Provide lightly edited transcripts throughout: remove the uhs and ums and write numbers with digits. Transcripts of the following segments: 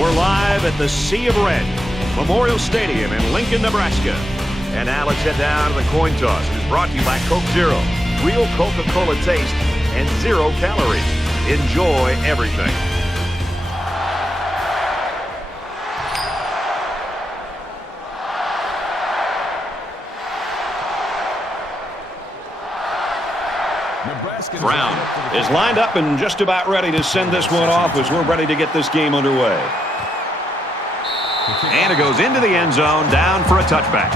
We're live at the Sea of Red, Memorial Stadium in Lincoln, Nebraska. And now let's head down to the coin toss. It is brought to you by Coke Zero. Real Coca-Cola taste and 0 calories. Enjoy everything. Brown is lined up and just about ready to send this one off as we're ready to get this game underway. And it goes into the end zone, down for a touchback.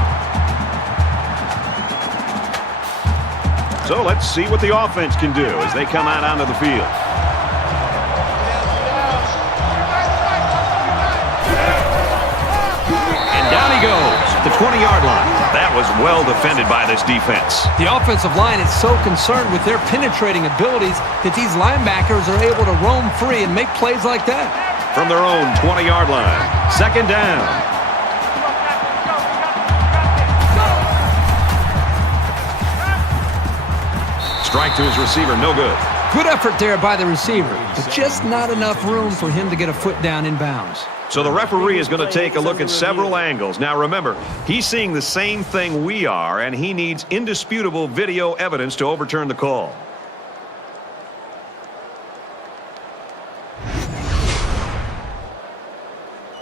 So let's see what the offense can do as they come out onto the field. And down he goes at the 20-yard line. That was well defended by this defense. The offensive line is so concerned with their penetrating abilities that these linebackers are able to roam free and make plays like that. From their own 20-yard line, second down. Strike to his receiver, no good. Good effort there by the receiver, but just not enough room for him to get a foot down in bounds. So the referee is going to take a look at several angles. Now remember, he's seeing the same thing we are, and he needs indisputable video evidence to overturn the call.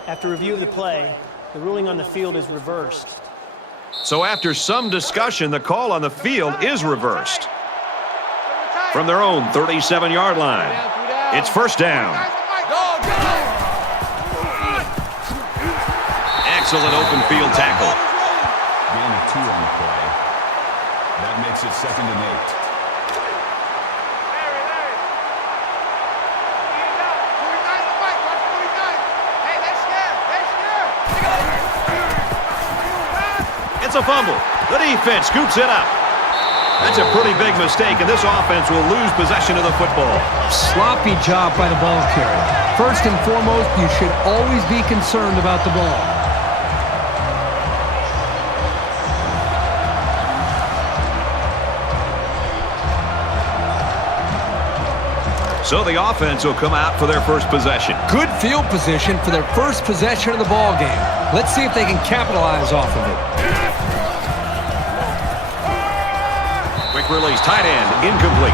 After review of the play, the ruling on the field is reversed. So after some discussion, the call on the field is reversed. From their own 37-yard line, it's first down. Excellent open field tackle. Gain of 2 on the play. That makes it 2nd and 8. It's a fumble. The defense scoops it up. That's a pretty big mistake, and this offense will lose possession of the football. Sloppy job by the ball carrier. First and foremost, you should always be concerned about the ball. So the offense will come out for their first possession. Good field position for their first possession of the ball game. Let's see if they can capitalize off of it. Quick release, tight end, incomplete.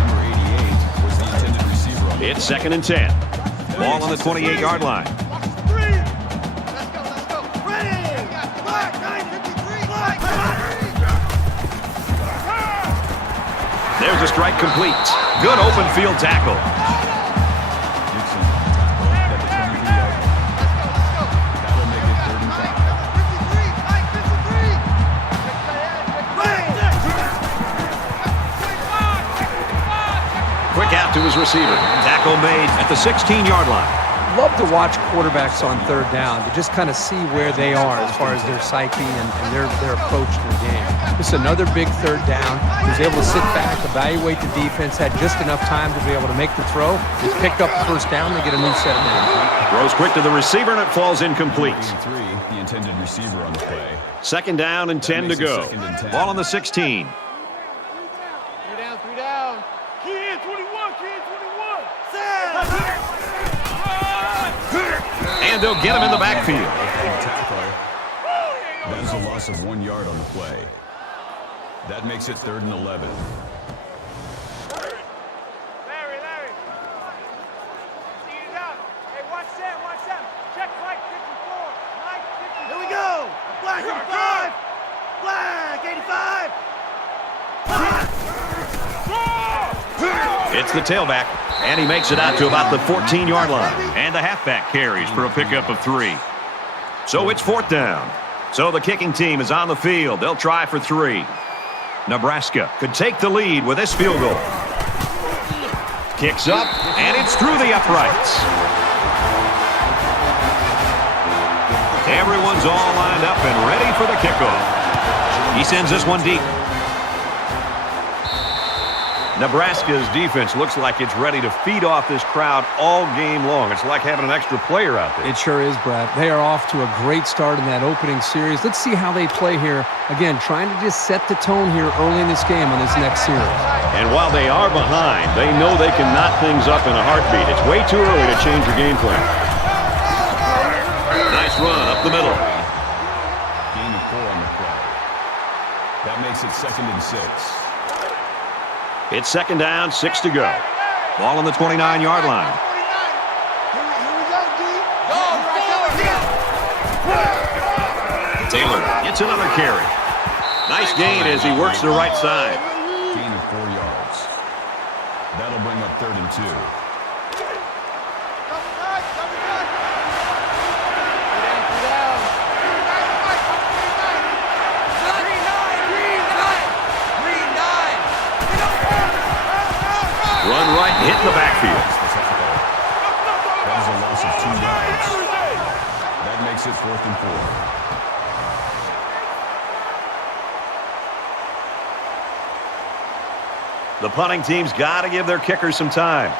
Number 88 was the intended receiver on It's 2nd and 10. Ball on the 28-yard line. There's a strike complete. Good open field tackle. Quick out to his receiver. Tackle made at the 16-yard line. Love to watch quarterbacks on third down to just kind of see where they are as far as their psyche and their approach to the game. This is another big third down. He was able to sit back, evaluate the defense, had just enough time to be able to make the throw. He picked up the first down. They get a new set of downs. Throws quick to the receiver, and it falls incomplete. 83, the intended receiver on the play. Second down and 10 to go. Ball on the 16. Three down. Key in, 21, key in, 21. And they'll get him in the backfield. That is a loss of 1 yard on the play. That makes it 3rd and 11. Larry. See it out. Hey, watch them. Check flight 54. Here we go. Black 85. Black 85. It's the tailback, and he makes it out to about the 14-yard line. And the halfback carries for a pickup of 3. So it's 4th down. So the kicking team is on the field. They'll try for 3. Nebraska could take the lead with this field goal. Kicks up, and it's through the uprights. Everyone's all lined up and ready for the kickoff. He sends this one deep. Nebraska's defense looks like it's ready to feed off this crowd all game long. It's like having an extra player out there. It sure is, Brad. They are off to a great start in that opening series. Let's see how they play here. Again, trying to just set the tone here early in this game on this next series. And while they are behind, they know they can knot things up in a heartbeat. It's way too early to change your game plan. Nice run up the middle. Gain of 4 on the play. That makes it 2nd and 6. It's 2nd down, 6 to go. Ball on the 29-yard line. Taylor gets another carry. Nice gain as he works the right side. Gain of 4 yards. That'll bring up 3rd and 2. Run right, hit in the backfield. That is a loss of 2 yards. That makes it 4th and 4. The punting team's got to give their kickers some time.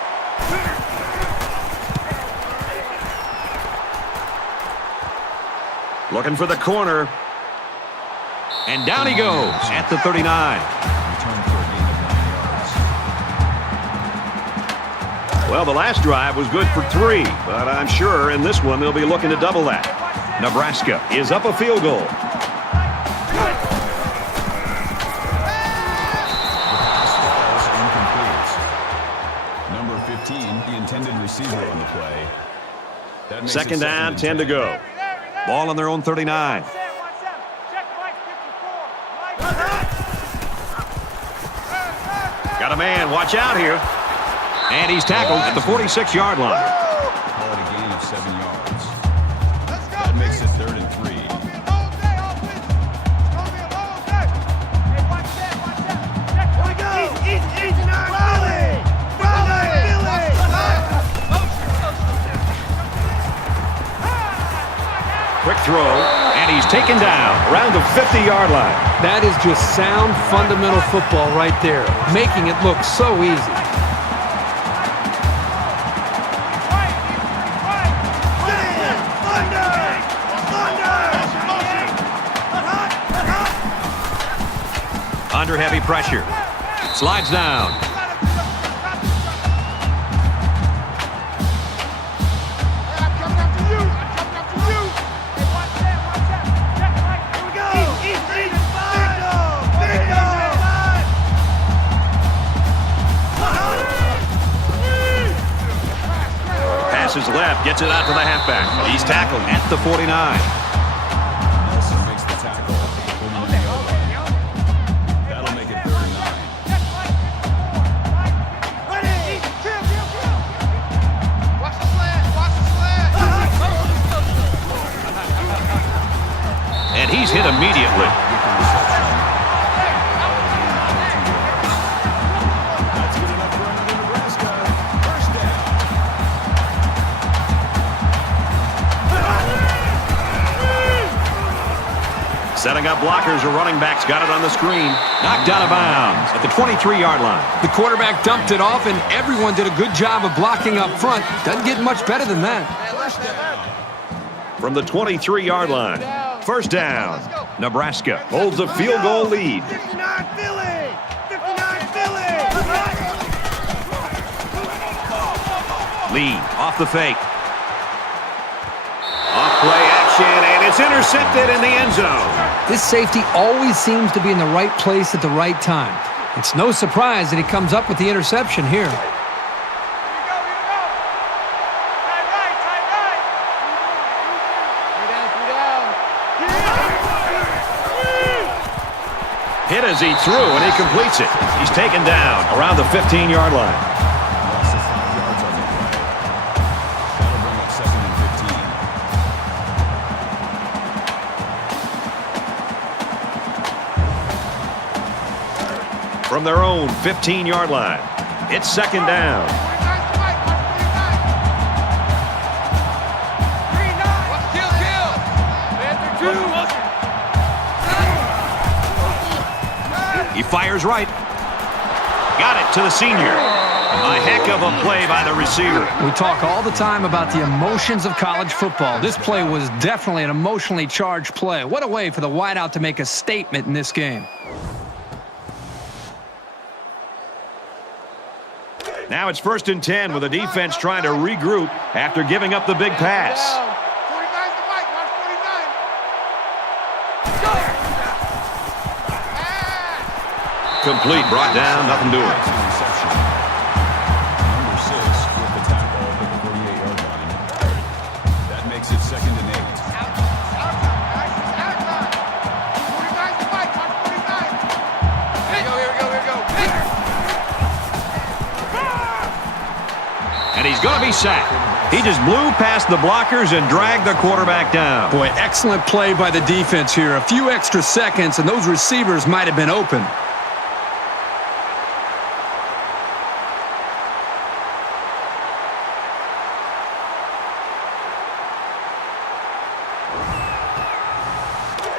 Looking for the corner. And down he goes at the 39. Return for a gain of 9 yards. Well, the last drive was good for 3, but I'm sure in this one they'll be looking to double that. Nebraska is up a field goal. Number 15, the intended receiver on the play. That makes 2nd down, 10 to go. Ball on their own 39. Got a man, watch out here. And he's tackled at the 46-yard line. Call it a gain of 7 yards. That makes it 3rd and 3. Quick throw, and he's taken down around the 50-yard line. That is just sound, fundamental football right there, making it look so easy. Under heavy pressure. Slides down. Passes left, gets it out to the halfback. He's tackled at the 49. Nelson makes the tackle at the 49-yard line. That'll make it 3rd and 9. And he's hit immediately. With the reception. That's good enough for another Nebraska. 1st down. Setting up blockers, a running back's got it on the screen. Knocked out of bounds at the 23-yard line. The quarterback dumped it off, and everyone did a good job of blocking up front. Doesn't get much better than that. From the 23-yard line. 1st down. Nebraska holds a field goal lead. 59 Philly! 59 Philly! Lee off the fake. Off play action, and it's intercepted in the end zone. This safety always seems to be in the right place at the right time. It's no surprise that he comes up with the interception here. Hit as he threw, and he completes it. He's taken down around the 15-yard line. Loss of 5 yards on the play. That'll bring up 2nd and 15. From their own 15-yard line. It's 2nd down. He fires right. Got it to the senior. A heck of a play by the receiver. We talk all the time about the emotions of college football. This play was definitely an emotionally charged play. What a way for the wideout to make a statement in this game. Now it's 1st and 10 with the defense trying to regroup after giving up the big pass. 49's the mic. Watch 49. Complete, brought down, nothing doing. Reception. Number 6 with the tackle at the 48-yard line. That makes it 2nd and 8. And he's going to be sacked. He just blew past the blockers and dragged the quarterback down. Boy, excellent play by the defense here. A few extra seconds, and those receivers might have been open.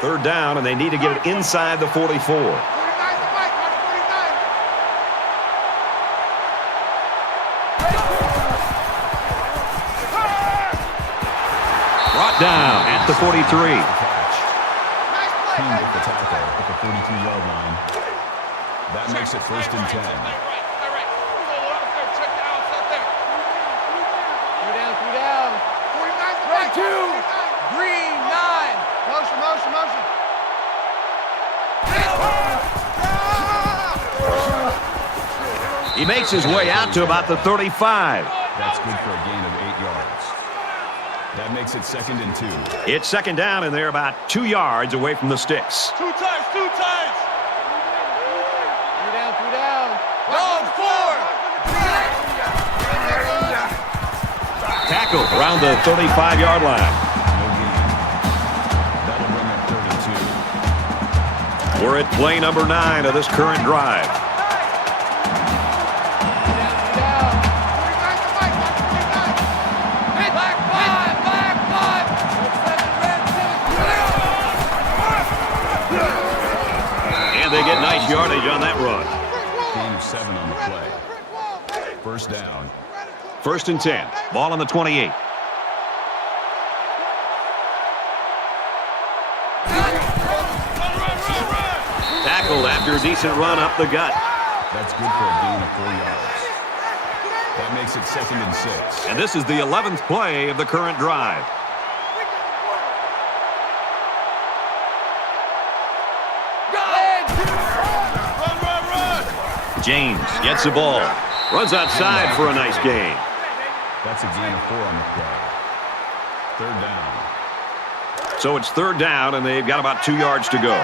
Third down, and they need to get it inside the 44. Brought down at the 43. Team with the tackle at the 42-yard line. That makes it 1st and 10. He makes his way out to about the 35. That's good for a gain of 8 yards. That makes it 2nd and 2. It's 2nd down, and they're about 2 yards away from the sticks. Two times. Three down. Long 4. Tackle around the 35-yard line. No gain. That'll bring up 32. We're at play number 9 of this current drive. They get nice yardage on that run. Gain of 7 on the play. 1st down. 1st and 10. Ball on the 28. Tackled after a decent run up the gut. That's good for a gain of 4 yards. That makes it 2nd and 6. And this is the 11th play of the current drive. James gets the ball. Runs outside for a nice gain. That's a gain of 4 on the play. 3rd down. So it's 3rd down, and they've got about 2 yards to go.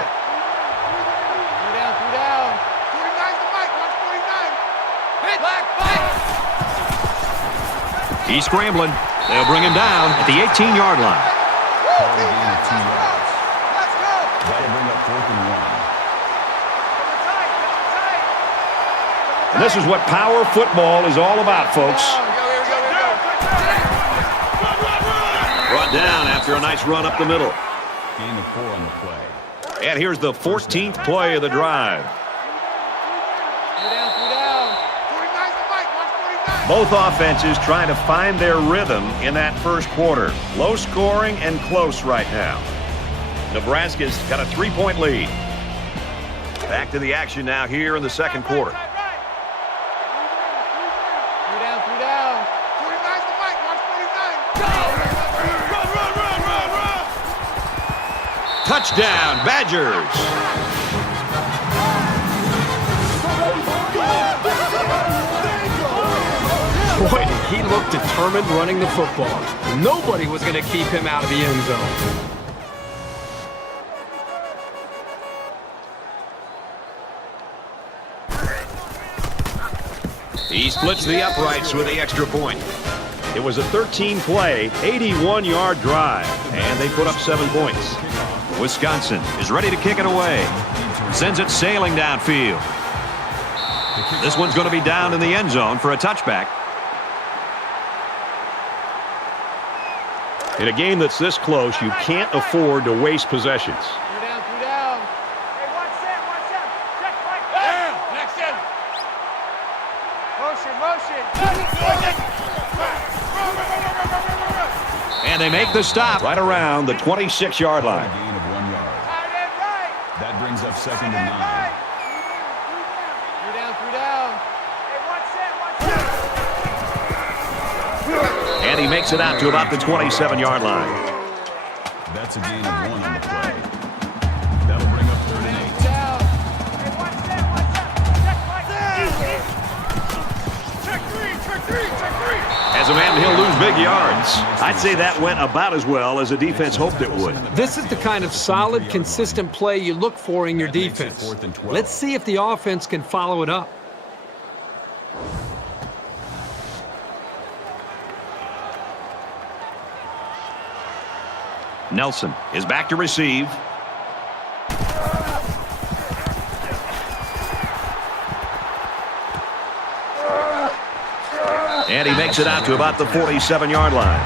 He's scrambling. They'll bring him down at the 18-yard line. Call a gain of 2 yards. That'll bring up 4th and 1. And this is what power football is all about, folks. Brought down after a nice run up the middle. Gain of 4 on the play. And here's the 14th play of the drive. Both offenses trying to find their rhythm in that first quarter. Low scoring and close right now. Nebraska's got a 3-point lead. Back to the action now here in the second quarter. Touchdown, Badgers. Boy, he looked determined running the football. Nobody was going to keep him out of the end zone. He splits the uprights with the extra point. It was a 13-play, 81-yard drive, and they put up 7 points. Wisconsin is ready to kick it away. Sends it sailing downfield. This one's going to be down in the end zone for a touchback. In a game that's this close, you can't afford to waste possessions. And they make the stop right around the 26-yard line. A gain of 1 yard. That brings up 2nd and 9. And he makes it out to about the 27-yard line. That's a gain of 1 on the play. That'll bring up 3rd and 8. Hey, watch that, watch that. Check right there. Check three. As a man, he'll lose big yards. I'd say that went about as well as the defense hoped it would. This is the kind of solid, consistent play you look for in your defense. Let's see if the offense can follow it up. Nelson is back to receive. And he makes it out to about the 47-yard line.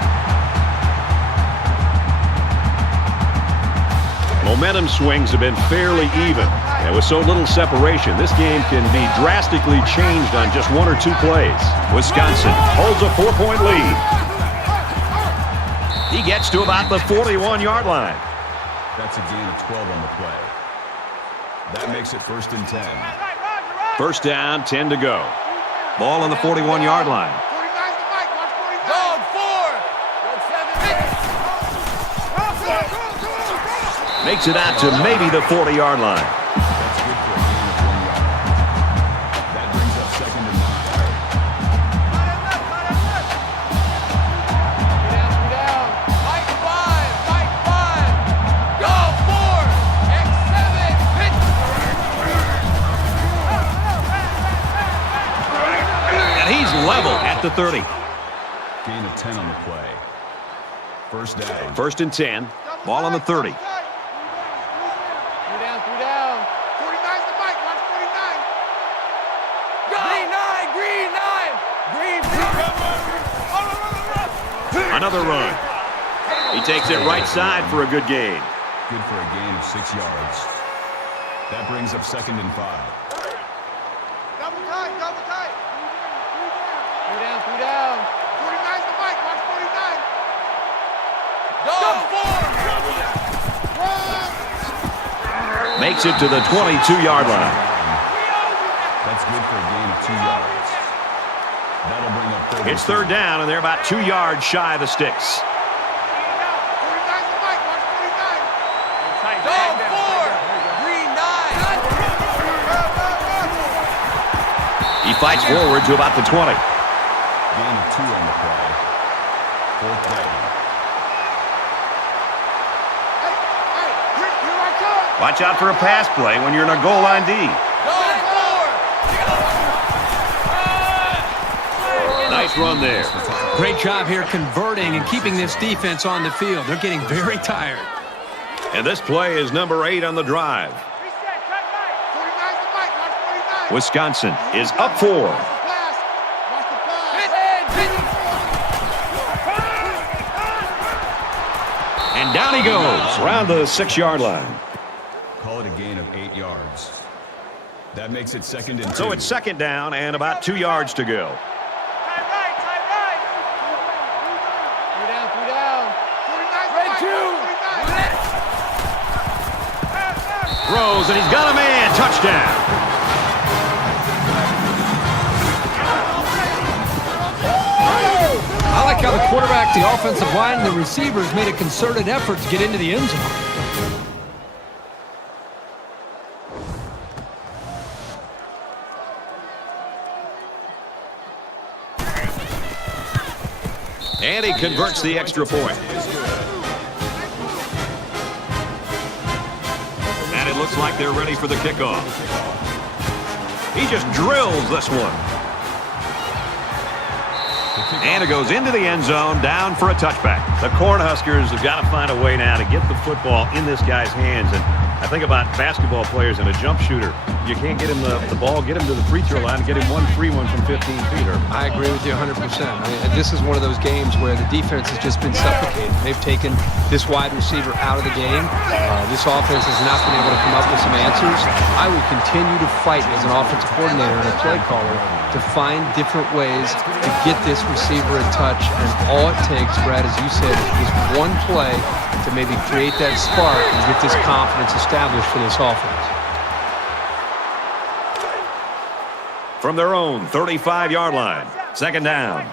Momentum swings have been fairly even. And with so little separation, this game can be drastically changed on just 1 or 2 plays. Wisconsin holds a 4-point lead. He gets to about the 41-yard line. That's a gain of 12 on the play. That makes it 1st and 10. First down, 10 to go. Ball on the 41-yard line. Makes it out to maybe the 40-yard line. That's good for a gain of 1 yard. That brings up 2nd and 9. And he's level at the 30. Gain of 10 on the play. First down. 1st and 10. Ball on the 30. Another run. He takes it right side for a good gain. Good for a gain of 6 yards. That brings up 2nd and 5. Double tight. Three down. 49's the mic. Watch 49. Makes it to the 22-yard line. That's good for a gain of 2 yards. That'll bring up 3rd. It's 3rd down, and they're about 2 yards shy of the sticks. 49's the mic. Watch 49. He fights forward to about the 20. Gain of 2 on the play. 4th down. Here I come. Watch out for a pass play when you're in a goal line D. Nice run there. Great job here converting and keeping this defense on the field. They're getting very tired. And this play is number 8 on the drive. Reset. Cut right. 49's the mic. Watch 49. Wisconsin is up 4. Watch the pass. And down he goes around the 6-yard line. Call it a gain of 8 yards. That makes it 2nd and 2. So it's 2nd down and about 2 yards to go. Tight right. Three down. 49's Red the two. mic. Throws, and he's got a man. Touchdown. I like how the quarterback, the offensive line, and the receivers made a concerted effort to get into the end zone. And he converts the extra point. And it looks like they're ready for the kickoff. He just drills this one. And it goes into the end zone, down for a touchback. The Cornhuskers have got to find a way now to get the football in this guy's hands. And I think about basketball players and a jump shooter. You can't get him the ball, get him to the free throw line, and get him one free one from 15 feet. I agree with you 100%. I mean, this is one of those games where the defense has just been suffocated. They've taken this wide receiver out of the game. This offense has not been able to come up with some answers. I would continue to fight as an offensive coordinator and a play caller to find different ways to get this receiver a touch. And all it takes, Brad, as you said, is one play to maybe create that spark and get this confidence established for this offense. From their own 35-yard line, 2nd down.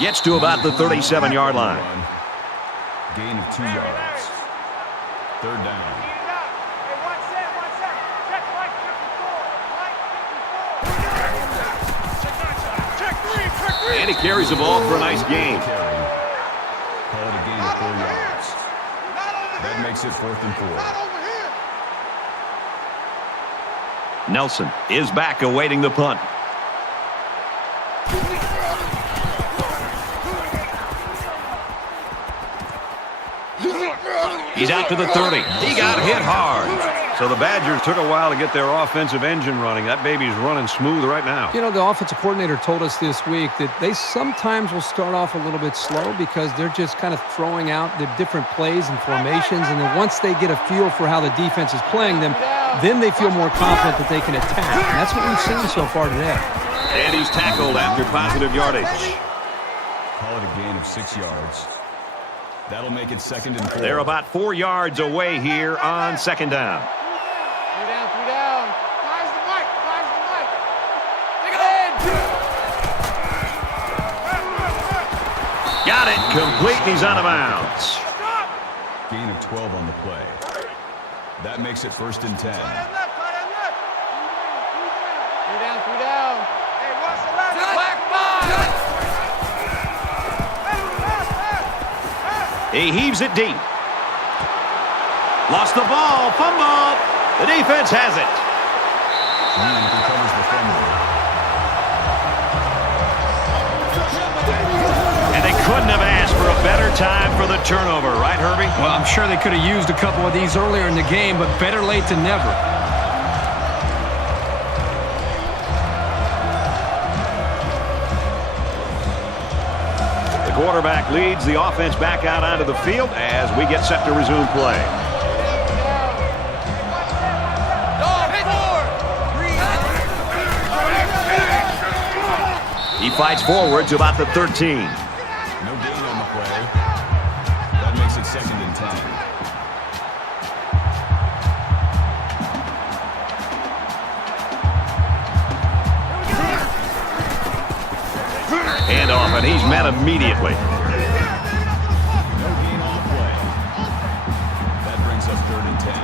Gets to about the 37-yard line. Gain of 2 yards. Third down. And he carries the ball for a nice gain. Call it a gain of 4 yards. That makes it 4th and 4. Nelson is back awaiting the punt. He's out to the 30. He got hit hard. So the Badgers took a while to get their offensive engine running. That baby's running smooth right now. You know, the offensive coordinator told us this week that they sometimes will start off a little bit slow because they're just kind of throwing out the different plays and formations, and then once they get a feel for how the defense is playing them, then they feel more confident that they can attack. And that's what we've seen so far today. And he's tackled after positive yardage. Call it a gain of 6 yards. That'll make it 2nd and 4. They're about 4 yards away here on 2nd down. 3 down, 3 down. Fires the mic, fires the mic. Take it in. Got it. Complete. He's out of bounds. Gain of 12 on the play. That makes it 1st and 10. 3 down, 3 down. Hey, watch the left. Black 5. He heaves it deep. Lost the ball. Fumble. The defense has it. Green recovers the fumble. And they couldn't have asked for a better time for the turnover, right, Herbie? Well, I'm sure they could have used a couple of these earlier in the game, but better late than never. The quarterback leads the offense back out onto the field as we get set to resume play. He fights forward to about the 13. No gain on the play. That makes it 2nd and 10. Hand off, and he's met immediately. No gain on the play. That brings us 3rd and 10.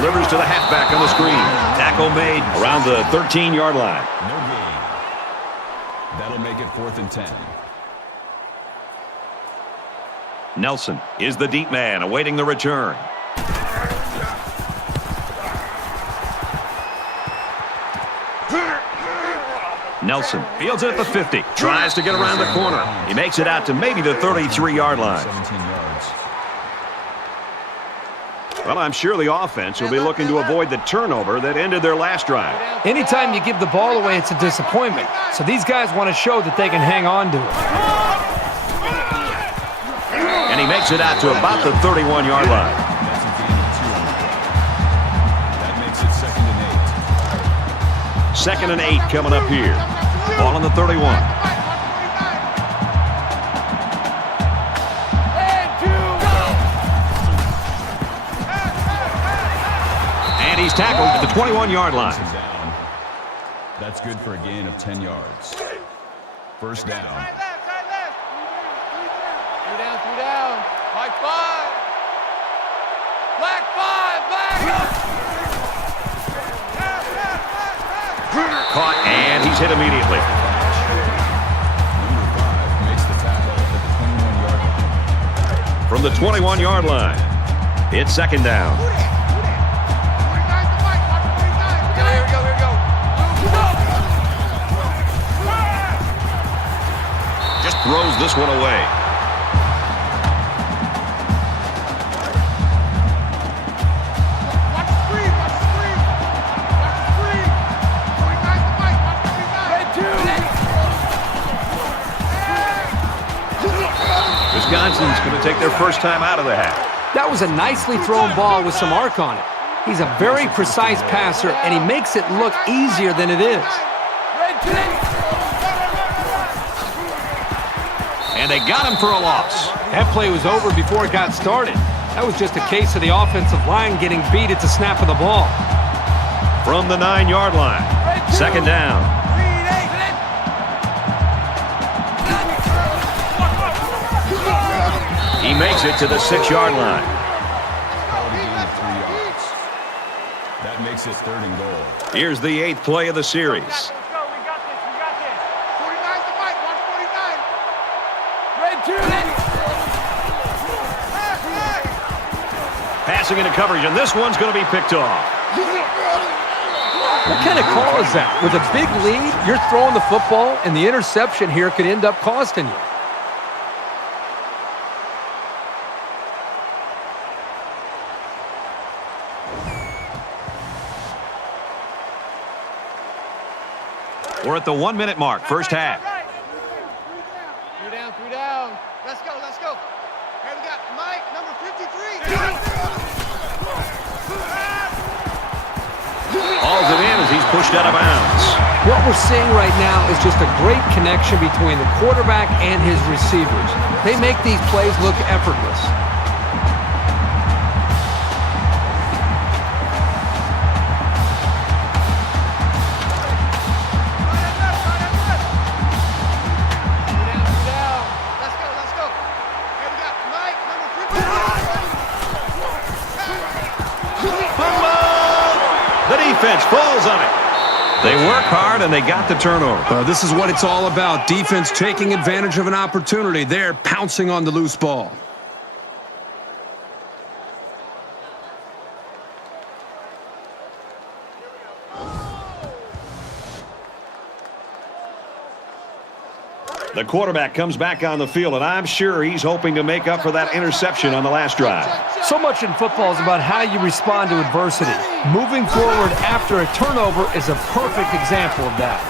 Delivers to the halfback on the screen. Tackle made around the 13-yard line. No gain. That'll make it 4th and 10. Nelson is the deep man awaiting the return. Nelson fields it at the 50. Tries to get around the corner. He makes it out to maybe the 33-yard line. 17 yards. Well, I'm sure the offense will be looking to avoid the turnover that ended their last drive. Anytime you give the ball away, it's a disappointment. So these guys want to show that they can hang on to it. And he makes it out to about the 31-yard line. That's a gain of 2 on the play. That makes it 2nd and 8. 2nd and 8 coming up here. Ball on the 31. And he's tackled at the 21-yard line. Down. That's good for a gain of 10 yards. First down. 3 down, 3 down. Black 5. Black 5, black. Caught, and he's hit immediately. Number 5 makes the tackle at the 21-yard line. From the 21-yard line, it's 2nd down. Here we go. Just throws this one away. Wisconsin's going to take their first time out of the half. That was a nicely thrown ball with some arc on it. He's a very precise passer, and he makes it look easier than it is. And they got him for a loss. That play was over before it got started. That was just a case of the offensive line getting beat at the snap of the ball. From the 9-yard line. Second down. He makes it to the 6-yard line. Called a gain of 3 yards. That makes it 3rd and goal. Here's the 8th play of the series. Let's go. We got this. We got this. 49's the mic. Watch 49. Red 2. Passing into coverage, and this one's going to be picked off. What kind of call is that? With a big lead, you're throwing the football, and the interception here could end up costing you. We're at the 1-minute mark, first half. 3 down, 3 down. Let's go. Let's go. Here we got Mike, number 53. Hauls it in as he's pushed out of bounds. What we're seeing right now is just a great connection between the quarterback and his receivers. They make these plays look effortless. The defense falls on it. They work hard, and they got the turnover. This is what it's all about. Defense taking advantage of an opportunity. They're pouncing on the loose ball. The quarterback comes back on the field, and I'm sure he's hoping to make up for that interception on the last drive. So much in football is about how you respond to adversity. Moving forward after a turnover is a perfect example of that.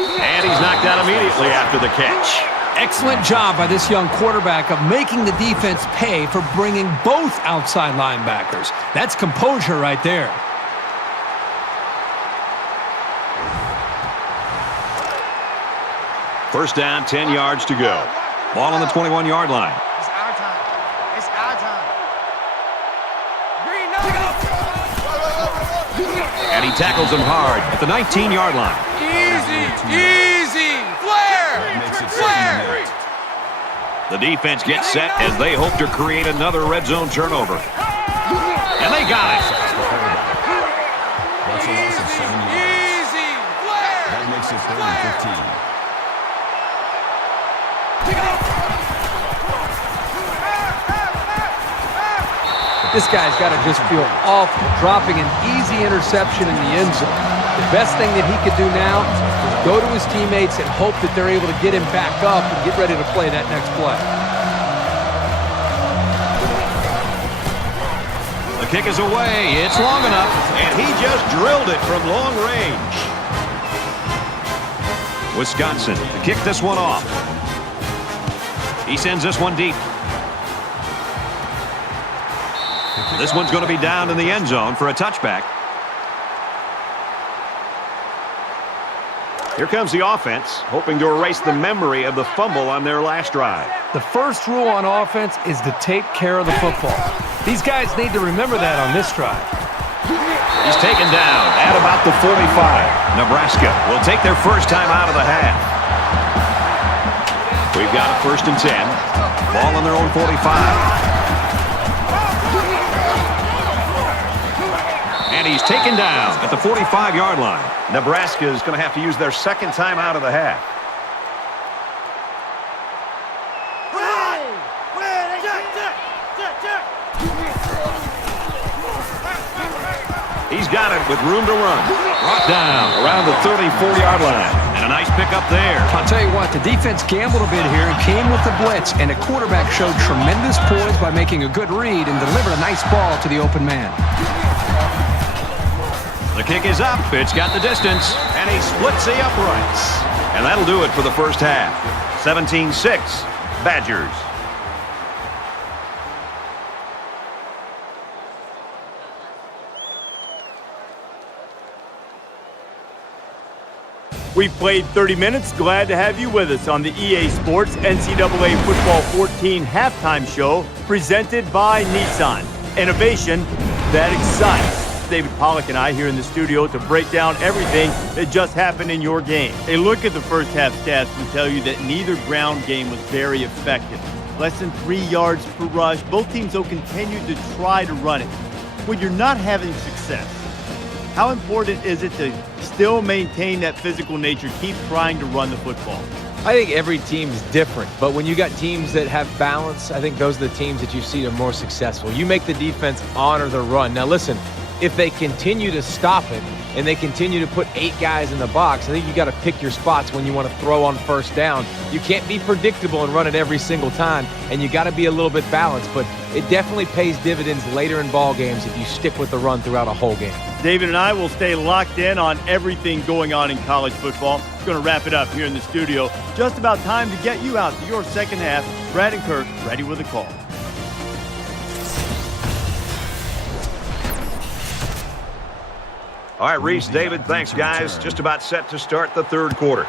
And he's knocked out immediately after the catch. Excellent job by this young quarterback of making the defense pay for bringing both outside linebackers. That's composure right there. First down, 10 yards to go. Ball on the 21-yard line. It's our time. It's our time. And he tackles him hard at the 19-yard line. Easy. Flare. That makes it 2nd Flare. and 8. The defense gets set as they hope to create another red zone turnover. And they got it. That's a loss of 7 yards. Easy. Flare. That makes it 3rd and 15. This guy's got to just feel awful, dropping an easy interception in the end zone. The best thing that he could do now is go to his teammates and hope that they're able to get him back up and get ready to play that next play. The kick is away. It's long enough, and he just drilled it from long range. Wisconsin to kick this one off. He sends this one deep. This one's going to be down in the end zone for a touchback. Here comes the offense, hoping to erase the memory of the fumble on their last drive. The first rule on offense is to take care of the football. These guys need to remember that on this drive. He's taken down at about the 45. Nebraska will take their first time out of the half. We've got a 1st and 10. Ball on their own 45. And he's taken down at the 45-yard line. Nebraska is going to have to use their second time out of the half. He's got it with room to run. Brought down around the 34-yard line. And a nice pickup there. I'll tell you what, the defense gambled a bit here and came with the blitz, and the quarterback showed tremendous poise by making a good read and delivered a nice ball to the open man. The kick is up. It's got the distance. And he splits the uprights. And that'll do it for the first half. 17-6, Badgers. We've played 30 minutes. Glad to have you with us on the EA Sports NCAA Football 14 halftime show presented by Nissan. Innovation that excites. David Pollack and I here in the studio to break down everything that just happened in your game. A look at the first half stats will tell you that neither ground game was very effective. Less than 3 yards per rush. Both teams, though, continued to try to run it. When you're not having success, how important is it to still maintain that physical nature, keep trying to run the football? I think every team's different, but when you got teams that have balance, I think those are the teams that you see are more successful. You make the defense honor the run. Now listen, if they continue to stop it and they continue to put 8 guys in the box, I think you got to pick your spots when you want to throw on first down. You can't be predictable and run it every single time, and you got to be a little bit balanced, but it definitely pays dividends later in ball games if you stick with the run throughout a whole game. David and I will stay locked in on everything going on in college football. We're going to wrap it up here in the studio. Just about time to get you out to your second half. Brad and Kirk ready with a call. All right, Reese, David, thanks, guys. Just about set to start the third quarter.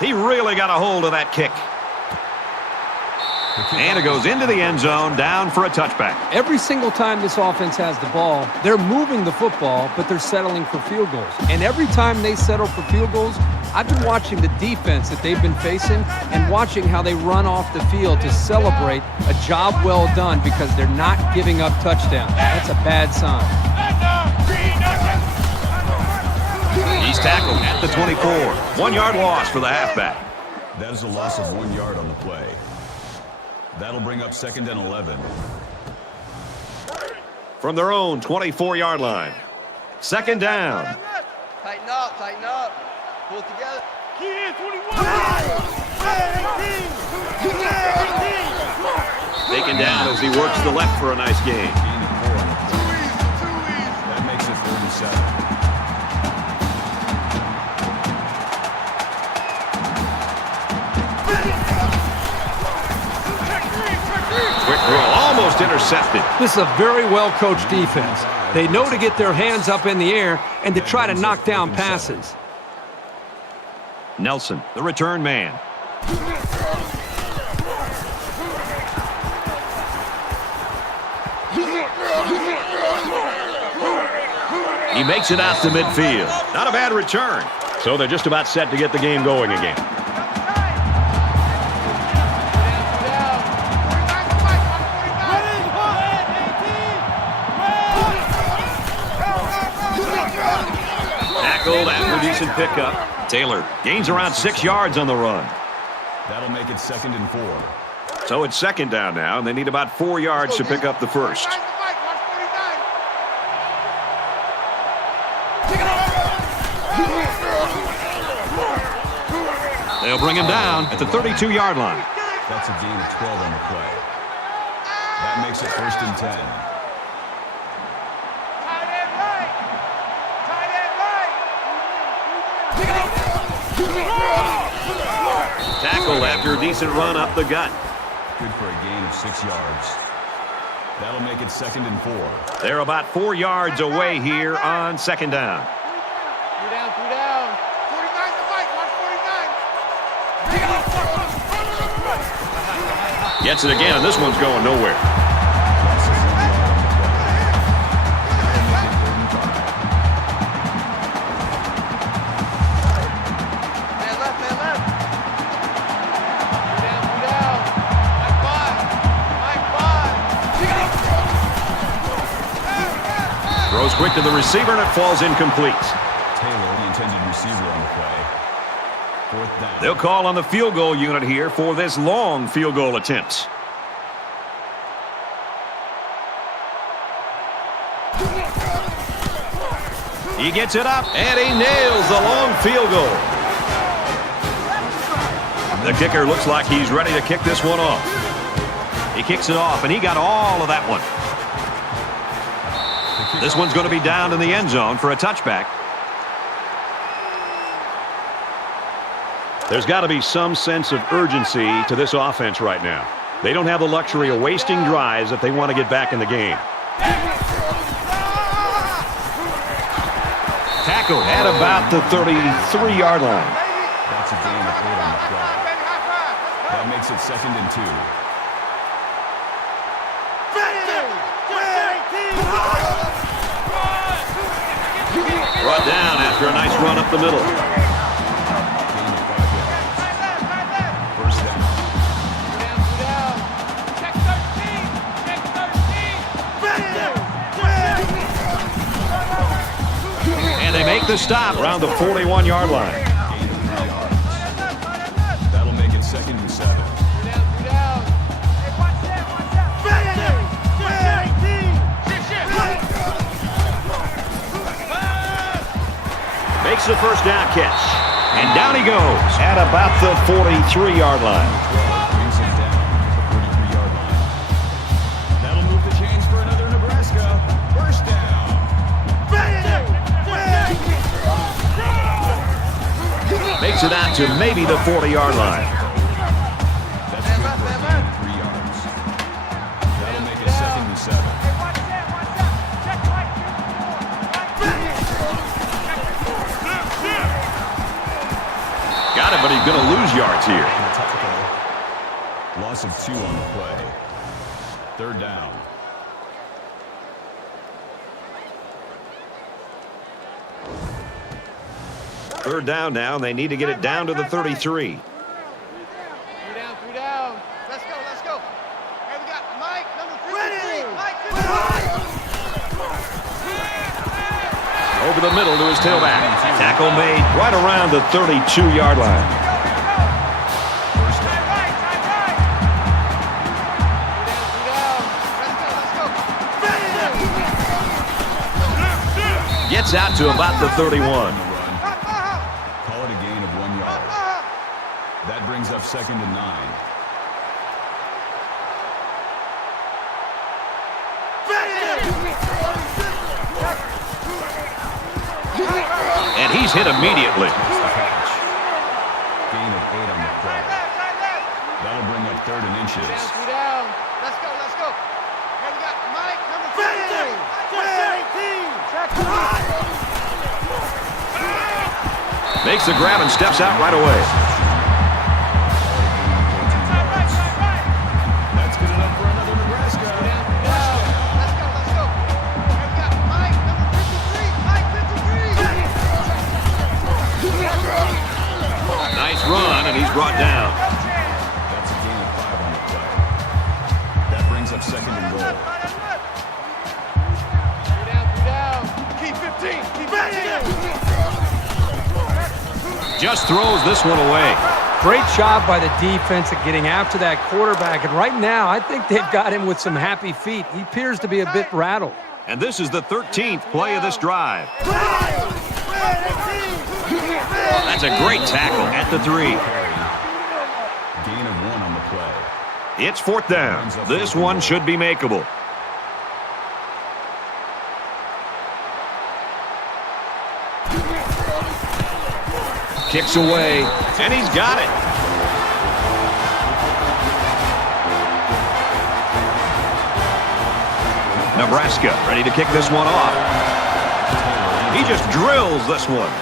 He really got a hold of that kick. And it goes into the end zone, down for a touchback. Every single time this offense has the ball, they're moving the football, but they're settling for field goals. And every time they settle for field goals, I've been watching the defense that they've been facing and watching how they run off the field to celebrate a job well done because they're not giving up touchdowns. That's a bad sign. He's tackled at the 24. 1 yard loss for the halfback. That is a loss of 1 yard on the play. That'll bring up 2nd and 11. From their own 24-yard line. 2nd down. Tighten up. Pull it together. Key in 21. 18. Taken down as he works the left for a nice gain. That makes it 37. Quick throw, almost intercepted. This is a very well-coached defense. They know to get their hands up in the air and to try to knock down passes. Nelson, the return man. He makes it out to midfield. Not a bad return. So they're just about set to get the game going again. Tackled after decent pickup. Taylor gains around 6 yards on the run. That'll make it 2nd and 4. So it's 2nd down now, and they need about 4 yards to pick up the first. They'll bring him down at the 32-yard line. That's a gain of 12 on the play. That makes it 1st and 10. Tackled after a decent run up the gut. Good for a gain of 6 yards. That'll make it 2nd and 4. They're about 4 yards away here on 2nd down. 3 down. 49 the mic. Watch 49. Gets it again, and this one's going nowhere. Man left. 3 down. Mike 5. Throws quick to the receiver, and it falls incomplete. Taylor, the intended receiver on the play. 4th down. They'll call on the field goal unit here for this long field goal attempt. He gets it up, and he nails the long field goal. The kicker looks like he's ready to kick this one off. He kicks it off, and he got all of that one. This one's going to be down in the end zone for a touchback. There's got to be some sense of urgency to this offense right now. They don't have the luxury of wasting drives if they want to get back in the game. tackled at about the 33-yard line. That's a gain of 8 on the play. That makes it 2nd and 2. Brought down after a nice run up the middle. Gain of 5 yards. First down. Check 13. Check 13. And they make the stop around the 41-yard line. Gain of 3 yards. That'll make it 2nd and 7. Makes the first down catch. And down he goes at about the 43-yard line. Brings him down at the 43-yard line. That'll move the chains for another Nebraska. First down. Makes it out to maybe the 40-yard line. That's good for a gain of 3 yards. That'll make it 2nd and 7. Got it, but he's going to lose yards here. Loss of 2 on the play. 3rd down. Third down now, and they need to get it down to the 33. 3 down, 3 down. Let's go, let's go. Hey, we got Mike, number 53. Mike, 53. Over the middle to his tailback. Tackle made right around the 32-yard line. First down. Gets out to about the 31. Call it a gain of 1 yard. That brings up 2nd and 9. And he's hit immediately. Gain of 8 on the play. That'll bring up 3rd and inches. 3 down. Let's go, let's go. Hey, we got Mike, number 53. Makes the grab and steps out right away. That's good enough for another Nebraska. Let's go, let's go. Hey, we got Mike, number 53. Mike, 53. Nice run, and he's brought down. That's a gain of 5 on the play. That brings up 2nd and goal. 3 down. Keep 15. Keep 15. Just throws this one away. Great job by the defense at getting after that quarterback. And right now, I think they've got him with some happy feet. He appears to be a bit rattled. And this is the 13th play of this drive. That's a great tackle at the 3. Gain of 1 on the play. It's 4th down. This one should be makeable. Kicks away, and he's got it. Nebraska ready to kick this one off. He just drills this one.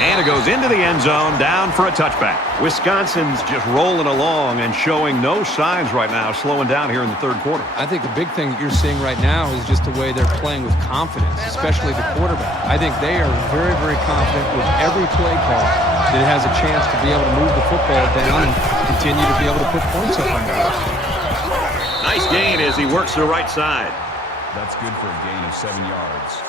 And it goes into the end zone, down for a touchback. Wisconsin's just rolling along and showing no signs right now, slowing down here in the 3rd quarter. I think the big thing that you're seeing right now is just the way they're playing with confidence, especially the quarterback. I think they are very, very confident with every play call that it has a chance to be able to move the football down and continue to be able to put points up on the board. Nice gain as he works the right side. That's good for a gain of 7 yards.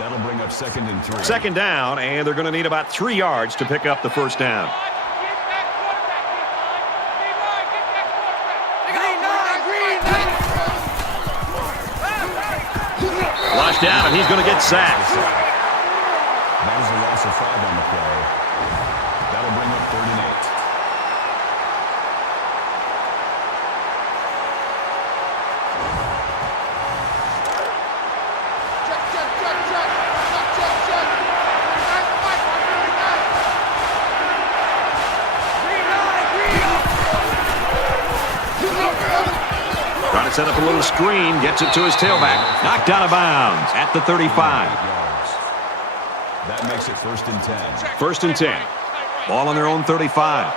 That'll bring up 2nd and 3. 2nd down, and they're going to need about 3 yards to pick up the first down. Get that quarterback, get that quarterback. Flushed out, and he's going to get sacked. That is a loss of 5 on the play. That'll bring up 3rd and 8. to set up a little screen. Gets it to his tailback. Knocked out of bounds at the 35. That makes it 1st and 10. 1st and 10. Ball on their own 35.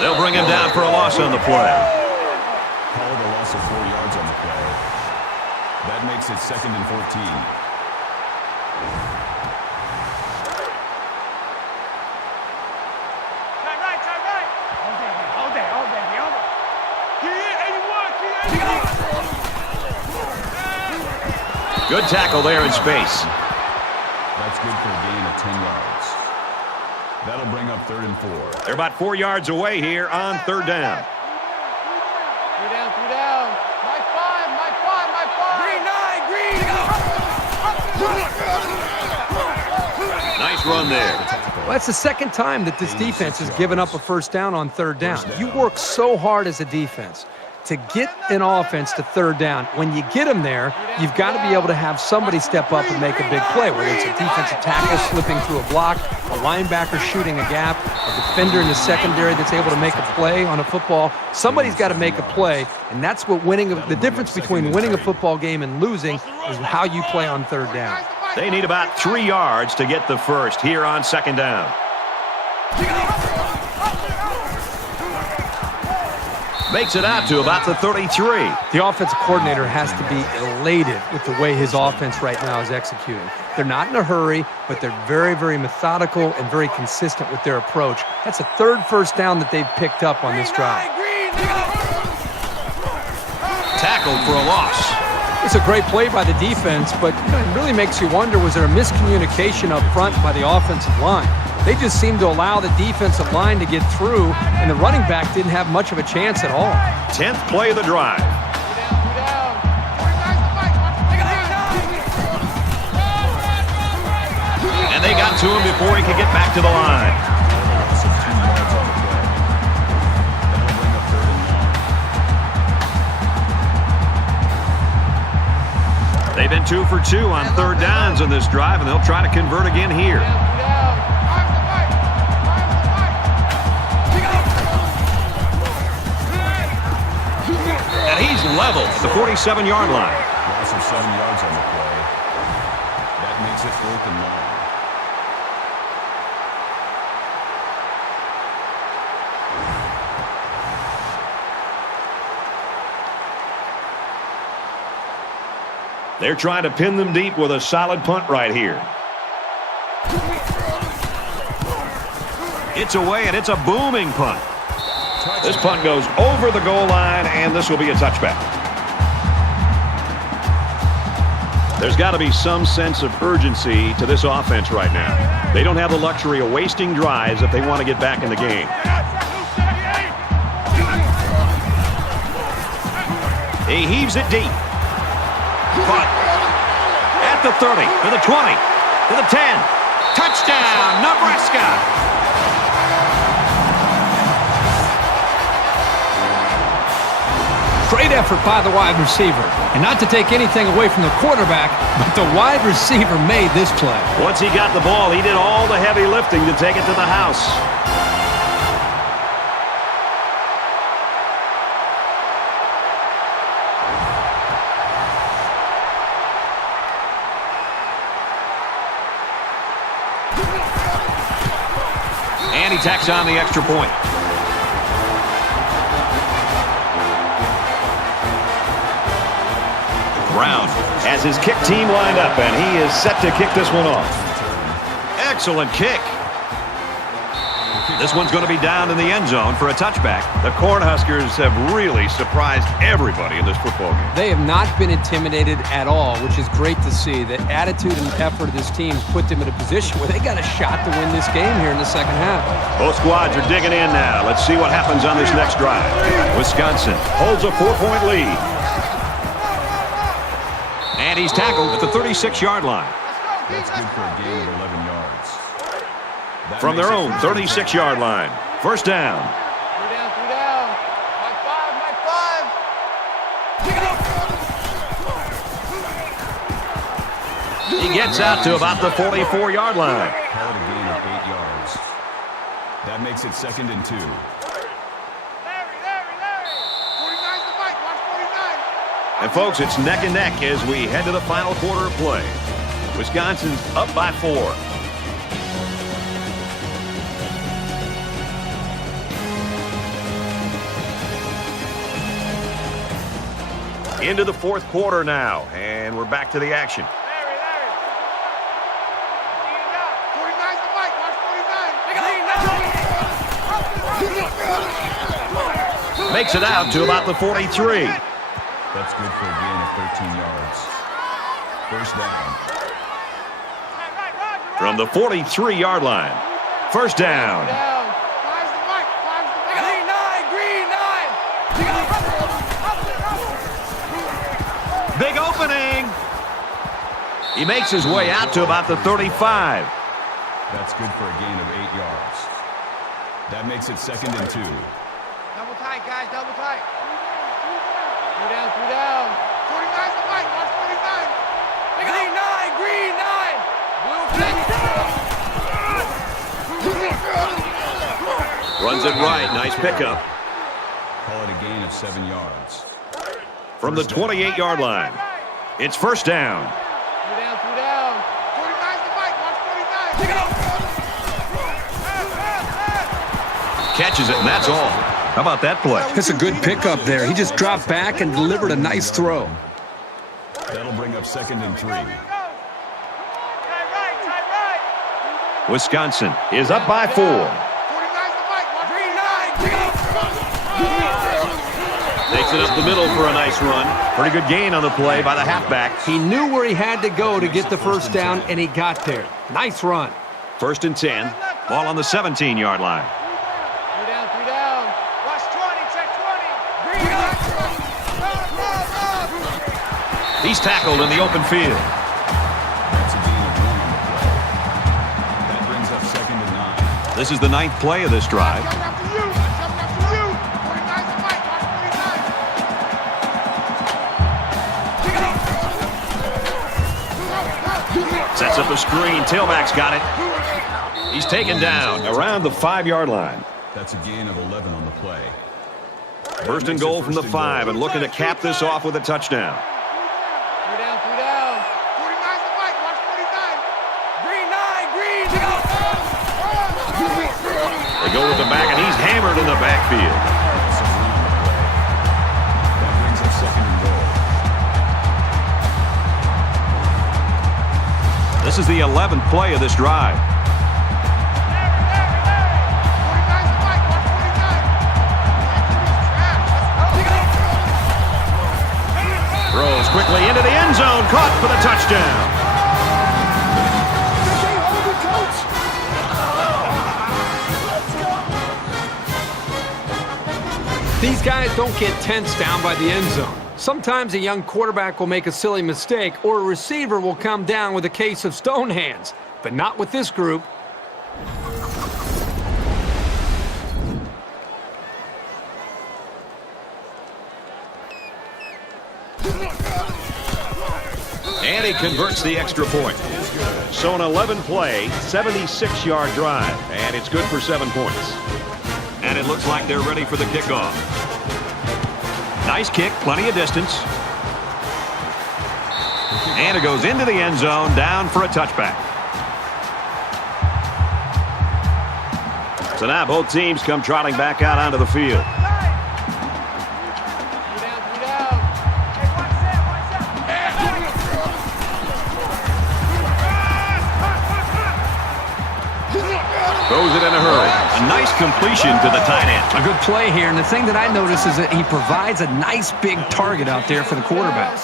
They'll bring him down for a loss on the play. Called a loss of 4 yards on the play. That makes it 2nd and 14. Good tackle there in space. That's good for a gain of 10 yards. That'll bring up 3rd and 4. They're about 4 yards away here on 3rd down. 3 down, 3 down. My 5, my 5, my 5. Nice run there. Well, that's the second time that this defense has given up a 1st down on 3rd down. You work so hard as a defense to get an offense to 3rd down. When you get them there, you've got to be able to have somebody step up and make a big play, whether it's a defensive tackle slipping through a block, a linebacker shooting a gap, a defender in the secondary that's able to make a play on a football. Somebody's got to make a play, and that's what the difference between winning a football game and losing is how you play on 3rd down. They need about 3 yards to get the first here on 2nd down. Makes it out to about the 33. The offensive coordinator has to be elated with the way his offense right now is executing. They're not in a hurry, but they're very, very methodical and very consistent with their approach. That's the 3rd 1st down that they've picked up on this drive. Tackled for a loss. It's a great play by the defense, but it really makes you wonder, was there a miscommunication up front by the offensive line? They just seemed to allow the defensive line to get through, and the running back didn't have much of a chance at all. 10th play of the drive. And they got to him before he could get back to the line. They've been 2 for 2 on 3rd downs in this drive, and they'll try to convert again here. And he's level at the 47-yard line. Loss of 7 yards on the play. That makes it 4th and long. They're trying to pin them deep with a solid punt right here. It's away, and it's a booming punt. This punt goes over the goal line, and this will be a touchback. There's got to be some sense of urgency to this offense right now. They don't have the luxury of wasting drives if they want to get back in the game. He heaves it deep. Punt. At the 30, to the 20, to the 10. Touchdown, Nebraska! Great effort by the wide receiver. And not to take anything away from the quarterback, but the wide receiver made this play. Once he got the ball, he did all the heavy lifting to take it to the house. And he tacks on the extra point. Brown has his kick team lined up, and he is set to kick this one off. Excellent kick. This one's going to be down in the end zone for a touchback. The Cornhuskers have really surprised everybody in this football game. They have not been intimidated at all, which is great to see. The attitude and effort of this team put them in a position where they got a shot to win this game here in the second half. Both squads are digging in now. Let's see what happens on this next drive. Wisconsin holds a 4-point lead. And he's tackled at the 36-yard line. That's good for a gain of 11 yards. From their own 36-yard line. First down. 3 down, 3 down. My 5, my 5. He gets out to about the 44-yard line. Call it a gain of 8 yards. That makes it 2nd and 2. And, folks, it's neck and neck as we head to the final quarter of play. Wisconsin's up by 4. Into the fourth quarter now, and we're back to the action. Makes it out to about the 43. That's good for a gain of 13 yards. First down. From the 43-yard line. First down. Big opening. He makes his way out to about the 35. That's good for a gain of 8 yards. That makes it 2nd and 2. Double tight, guys, double tight. 3 down, 3 down. 49's the mic, watch 49. Green 9, green 9. Blue 6. Runs it right, nice pickup. Call it a gain of 7 yards. From the 28-yard line, it's first down. 3 down, 3 down. 49's the mic, watch 49. Catches it, and that's all. How about that play? That's a good pickup there. He just dropped back and delivered a nice throw. That'll bring up 2nd and 3. Wisconsin is up by 4. 49's the mic, watch green 9. Takes it up the middle for a nice run. Pretty good gain on the play by the halfback. He knew where he had to go to get the first down, and he got there. Nice run. First and 10. Ball on the 17-yard line. 3 down, 3 down. Watch 20, check 20. Green 9. He's tackled in the open field. That's a gain of 1 on the play. That brings up 2nd and 9. This is the 9th play of this drive. Coming after you, coming after you. 49's the mic, watch 49. Sets up a screen. Tailback's got it. He's taken down around the 5-yard line. That's a gain of 11 on the play. First and goal from the 5 and looking to cap this off with a touchdown. 3 down, 3 down. 49's the mic, watch 49. Green 9, green. They go with the back, and he's hammered in the backfield. That's a run on the play. That brings up 2nd and goal. This is the 11th play of this drive. 49's the mic, watch 49. Throws quickly into the end zone. Caught for the touchdown. These guys don't get tense down by the end zone. Sometimes a young quarterback will make a silly mistake, or a receiver will come down with a case of stone hands, but not with this group. And he converts the extra point. So an 11-play, 76-yard drive, and it's good for 7 points. And it looks like they're ready for the kickoff. Nice kick, plenty of distance. And it goes into the end zone, down for a touchback. So now both teams come trotting back out onto the field. 3 down, 3 down. Hey, watch that, watch that. Throws it in a hurry. A nice completion to the tight end. A good play here, and the thing that I notice is that he provides a nice big target out there for the quarterback.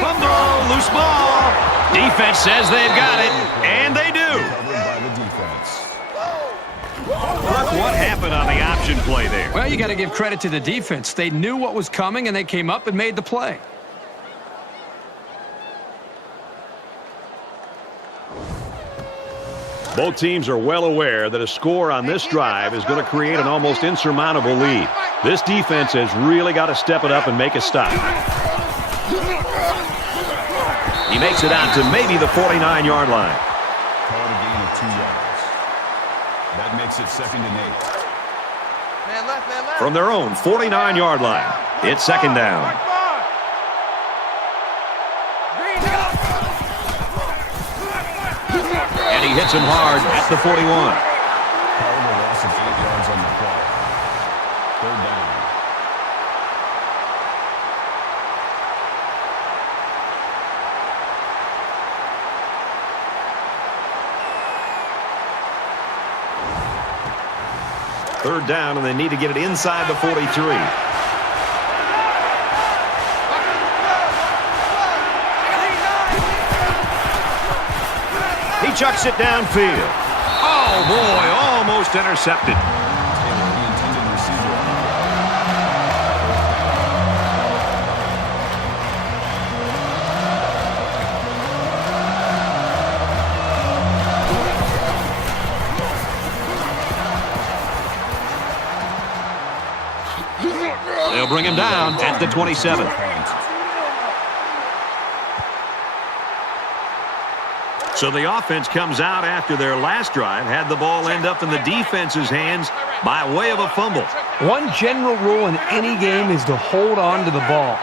Fumble, loose ball. Defense says they've got it, and they do. Covered by the defense. Look what happened on the option play there. Well, you got to give credit to the defense. They knew what was coming, and they came up and made the play. Both teams are well aware that a score on this drive is going to create an almost insurmountable lead. This defense has really got to step it up and make a stop. He makes it out to maybe the 49-yard line. Call it a gain of 2 yards. That makes it 2nd and 8. Man left, man left. From their own 49-yard line, it's 2nd down. And he hits him hard at the 41. Call it a loss of 8 yards on the play. 3rd down. Third down, and they need to get it inside the 43. He chucks it downfield. Oh, boy, almost intercepted. They'll bring him down at the 27. So the offense comes out after their last drive, had the ball end up in the defense's hands by way of a fumble. One general rule in any game is to hold on to the ball.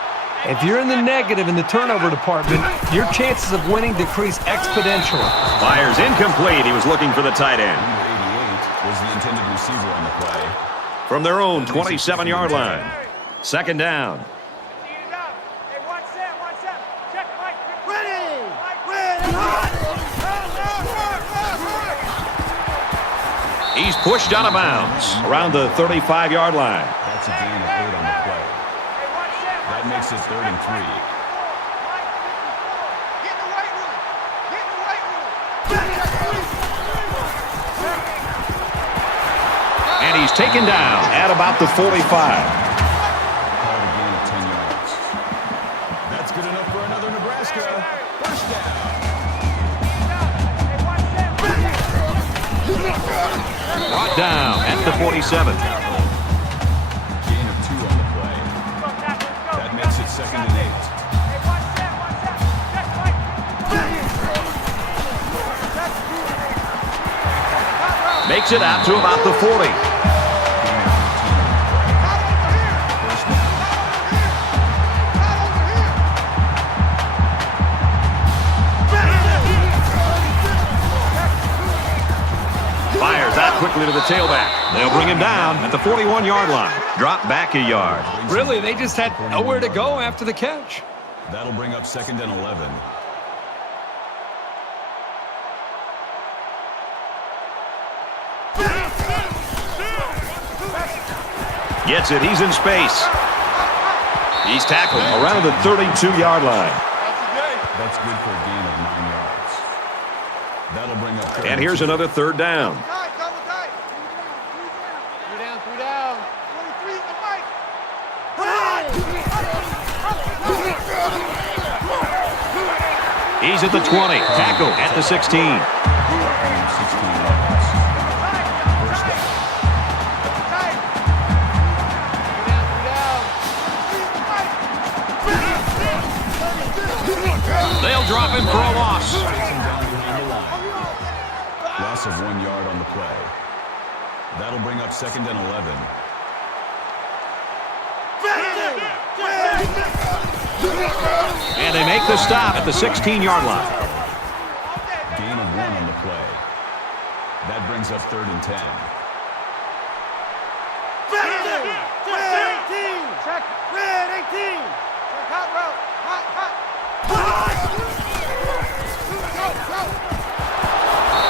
If you're in the negative in the turnover department, your chances of winning decrease exponentially. Fires incomplete. He was looking for the tight end. Number 88 was the intended receiver on the play. From their own 27-yard line. 2nd down. He's pushed out of bounds around the 35-yard line. That's a gain of 8 on the play. That makes it 3rd and 3. Get in the right room. Get in the right room. And he's taken down at about the 45. Called a gain of 10 yards. That's good enough for another Nebraska. First down. Brought down at the 47. Gain of 2 on the play. That makes it 2nd and 8. Makes it out to about the 40. Fires out quickly to the tailback. They'll bring him down at the 41-yard line. Drop back a yard. Really, they just had nowhere to go after the catch. That'll bring up 2nd and 11. Gets it. He's in space. He's tackled around the 32-yard line. That's good for a gain of 9 yards. That'll bring up 3rd And here's another 3rd down. Tight, double tight. 3 down, 3 down. 23 is the fight. He's at the 20. Tackle at the 16. They'll drop him for a loss. Loss of 1 yard on the play. That'll bring up 2nd and 11. And they make the stop at the 16-yard line. Gain of 1 on the play. That brings up 3rd and 10. Check. Red 18. Check hot route. Hot, hot.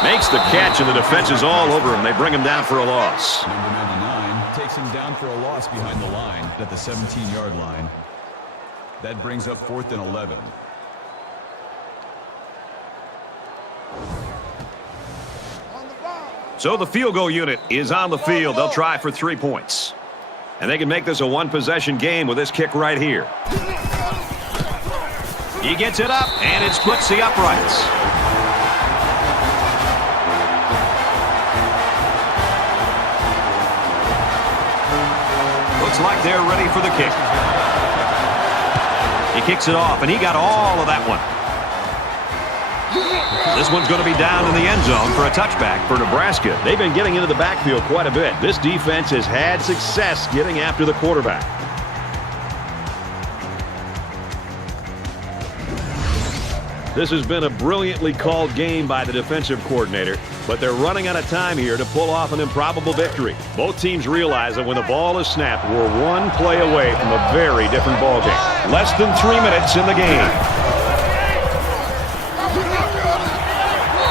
Makes the catch, and the defense is all over him. They bring him down for a loss. Number 99 takes him down for a loss behind the line at the 17-yard line. That brings up 4th and 11. So the field goal unit is on the field. They'll try for 3 points. And they can make this a one-possession game with this kick right here. He gets it up, and it splits the uprights. Looks like they're ready for the kick. He kicks it off, and he got all of that one. This one's going to be down in the end zone for a touchback for Nebraska. They've been getting into the backfield quite a bit. This defense has had success getting after the quarterback. This has been a brilliantly called game by the defensive coordinator, but they're running out of time here to pull off an improbable victory. Both teams realize that when the ball is snapped, we're one play away from a very different ball game. Less than 3 minutes in the game.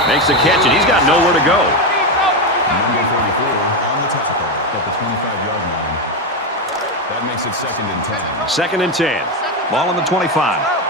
Makes the catch, and he's got nowhere to go. Number 34 on the tackle at the 25-yard line. That makes it 2nd and 10. 2nd and 10. Ball on the 25.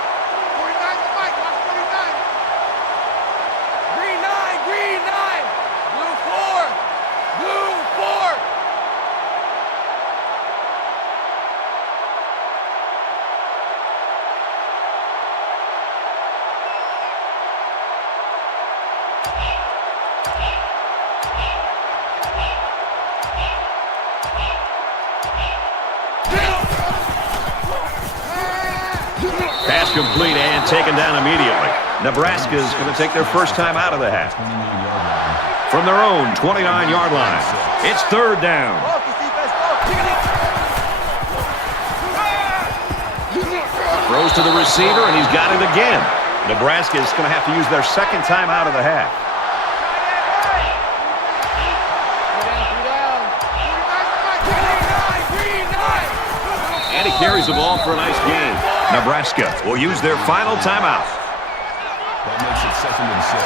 Pass complete and taken down immediately. Nebraska is going to take their first time out of the half. From their own 29-yard line. It's 3rd down. Throws to the receiver, and he's got it again. Nebraska is going to have to use their 2nd time out of the half. And he carries the ball for a nice gain. Nebraska will use their final timeout. That makes it 2nd and 6.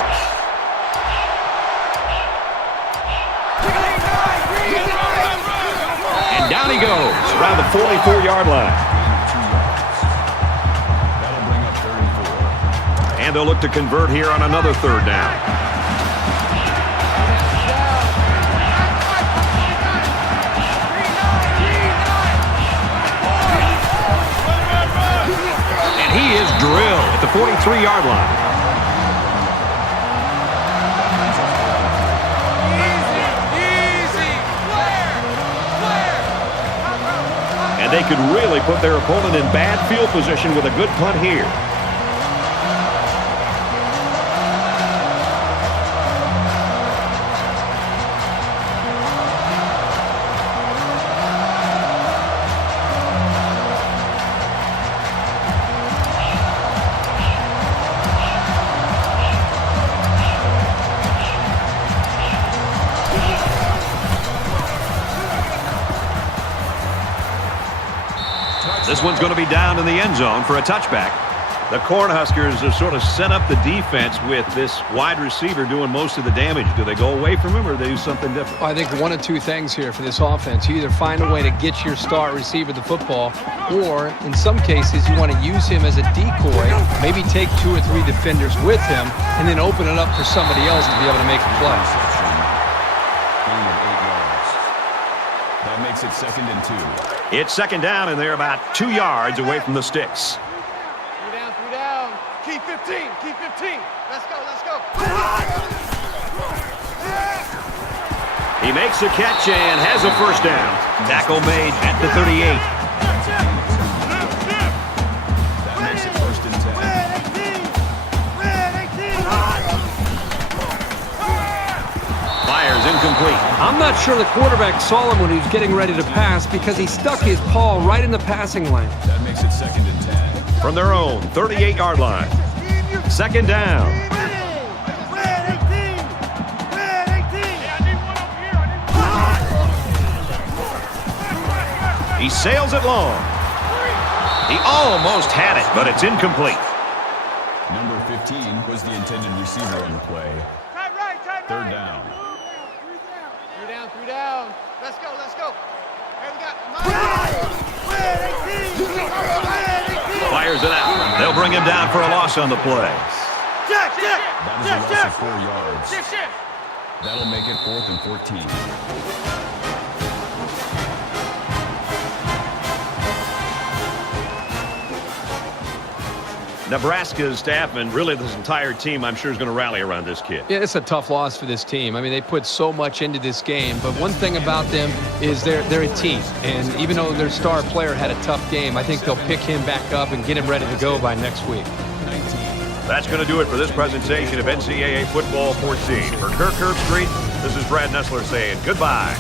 And down he goes around the 44-yard line. That'll bring up 3rd and 4. And they'll look to convert here on another 3rd down. He is drilled at the 43-yard line. And they could really put their opponent in bad field position with a good punt here. This one's going to be down in the end zone for a touchback. The Cornhuskers have sort of set up the defense with this wide receiver doing most of the damage. Do they go away from him, or do they do something different? Well, I think one of two things here for this offense. You either find a way to get your star receiver the football, or in some cases you want to use him as a decoy, maybe take 2 or 3 defenders with him, and then open it up for somebody else to be able to make a play. Gain of 8 yards. That makes it 2nd and 2. It's 2nd down, and they're about 2 yards away from the sticks. 3 down. Keep 15. Keep 15. Let's go. Let's go. He makes the catch and has a first down. Tackle made at the 38. That makes it 1st and 10. Fires incomplete. I'm not sure the quarterback saw him when he was getting ready to pass because he stuck his paw right in the passing lane. That makes it 2nd and 10. From their own 38-yard line. 2nd down. He sails it long. He almost had it, but it's incomplete. Number 15 was the intended receiver on the play. 3rd down. 3 down. Let's go. Let's go. Here we got. Fires it out. They'll bring him down for a loss on the play. That is a loss of 4 yards. That'll make it 4th and 14. Nebraska's staff and really this entire team, I'm sure, is going to rally around this kid. Yeah, it's a tough loss for this team. I mean, they put so much into this game, but one thing about them is they're a team. And even though their star player had a tough game, I think they'll pick him back up and get him ready to go by next week. That's going to do it for this presentation of NCAA Football 14. For Kirk Herbstreit, this is Brad Nessler saying goodbye.